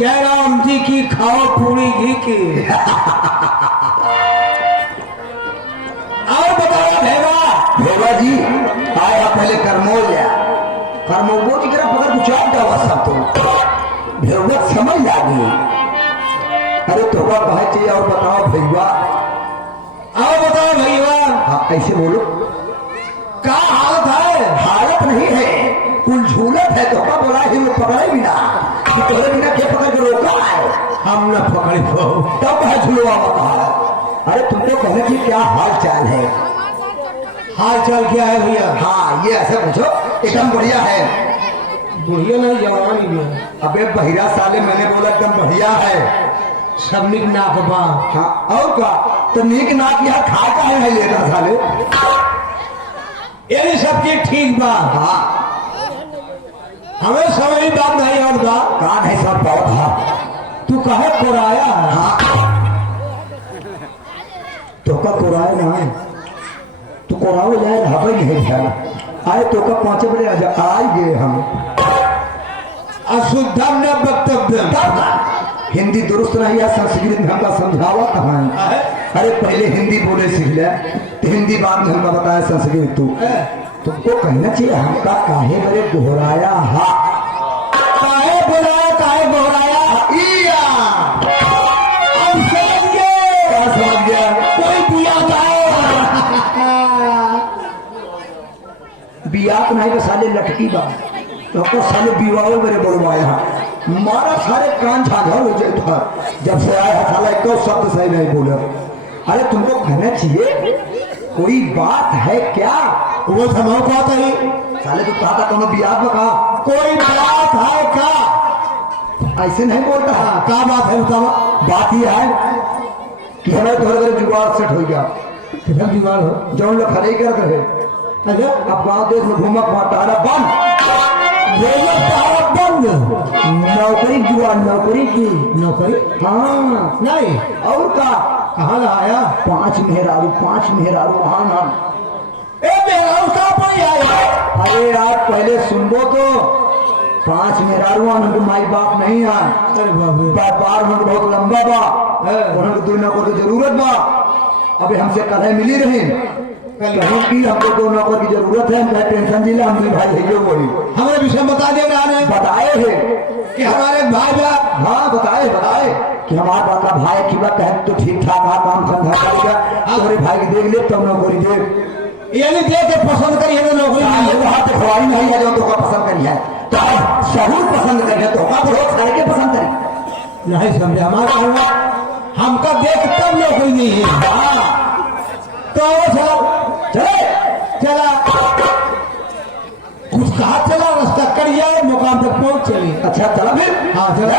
जयराम जी की खाओ पूरी घी की। और बताओ भेवा जी आया पहले करमोल लिया करमोल जी करा पकड़ के चौक जावा सब तो भेवत समझ लागी। अरे तोहरा कहे चाहिए और बताओ भैया। और बताओ भैया। हाँ ऐसे बोलो। क्या हालत है? हालत नहीं है कुल झूलत है। तो बोला ही वो पकड़े बिना तोहरे बिना के पकड़ के रोका है। हम न पकड़ी तब है झुलवा कहा। अरे तुमको कहने की क्या हाल चाल है? हाल चाल क्या है भैया? हाँ ये ऐसे पूछो एकदम बढ़िया है। बढ़िया नहीं जवानी में। अबे बहिरा साले मैंने बोला एकदम बढ़िया है। सब निक नाक बा। हाँ और क्या तो निक नाक यहाँ खा का है लेना साले। ये सब चीज ठीक बा। हाँ हमें समझ बात नहीं और बा। कान है सब पौधा। तू कहे कोराया है? हाँ तो का कोराया ना है तो कोराओ जाए हवा नहीं है। आए तो का 5 बजे आए गए हम। अशुद्धम न वक्तव्य। हिंदी दुरुस्त नहीं है संस्कृत में हमका समझावा कहाँ है? अरे पहले हिंदी बोले सीख ले तो हिंदी बाद में हमका बताया संस्कृत। तू तुमको कहना चाहिए हमका काहे बड़े दोहराया। हा काहे बोलाया काहे दोहराया? अब समझ गए। क्या समझ गया? कोई दिया जाए बियात नहीं तो साले लटकी बा तो साले विवाह मेरे बोलवाया मारा सारे कान झाझा हो जाए था। जब से आया साला एक शब्द सही नहीं बोला। अरे तुमको कहना चाहिए कोई बात है क्या? वो समाओ को आता ही साले तो कहा था तुमने बियात में कहा कोई बात है क्या? ऐसे नहीं बोलता। हाँ, क्या बात है बताओ। बात यह है कि हमें थोड़ा जुगाड़ सेट हो गया। किधर दीवार हो? जो लोग खड़े करते रहे अच्छा अब गाँव देश में घूमक मारा बंद बंद। नौकरी जुआ नौकरी की नौकरी हाँ नहीं और का कहाँ आया? 5 मेहरारू वहां नाम। अरे आप पहले सुनबो तो 5 मेहरारू उनके माई बाप नहीं है। अरे बाबू व्यापार में बहुत लंबा बा उन्हें 2 नौकर की जरूरत बा। अभी हमसे कल मिली रही कहीं की हमको 2 नौकर की जरूरत है। हम टेंशन जिला हम भी भाई है बोली हमें विषय बता दे रहा बताए थे कि हमारे भाई बहन। हाँ बताए कि हमारे पास का भाई की बात है तो ठीक ठाक है काम धंधा करेगा। तुम्हारे भाई की देख ले तब नौकरी दे ये नहीं देख के पसंद करी है नौकरी वहां तो खवाई नहीं है जो तो पसंद करी है तो सहूर पसंद करी है तो बहुत सारे के पसंद करी नहीं समझे हमारा हमका देख तब नौकरी नहीं है। तो चलो चला कुछ कहा चला रास्ता करिए मुकाम तक पहुंच चली। अच्छा चला फिर हाँ चला।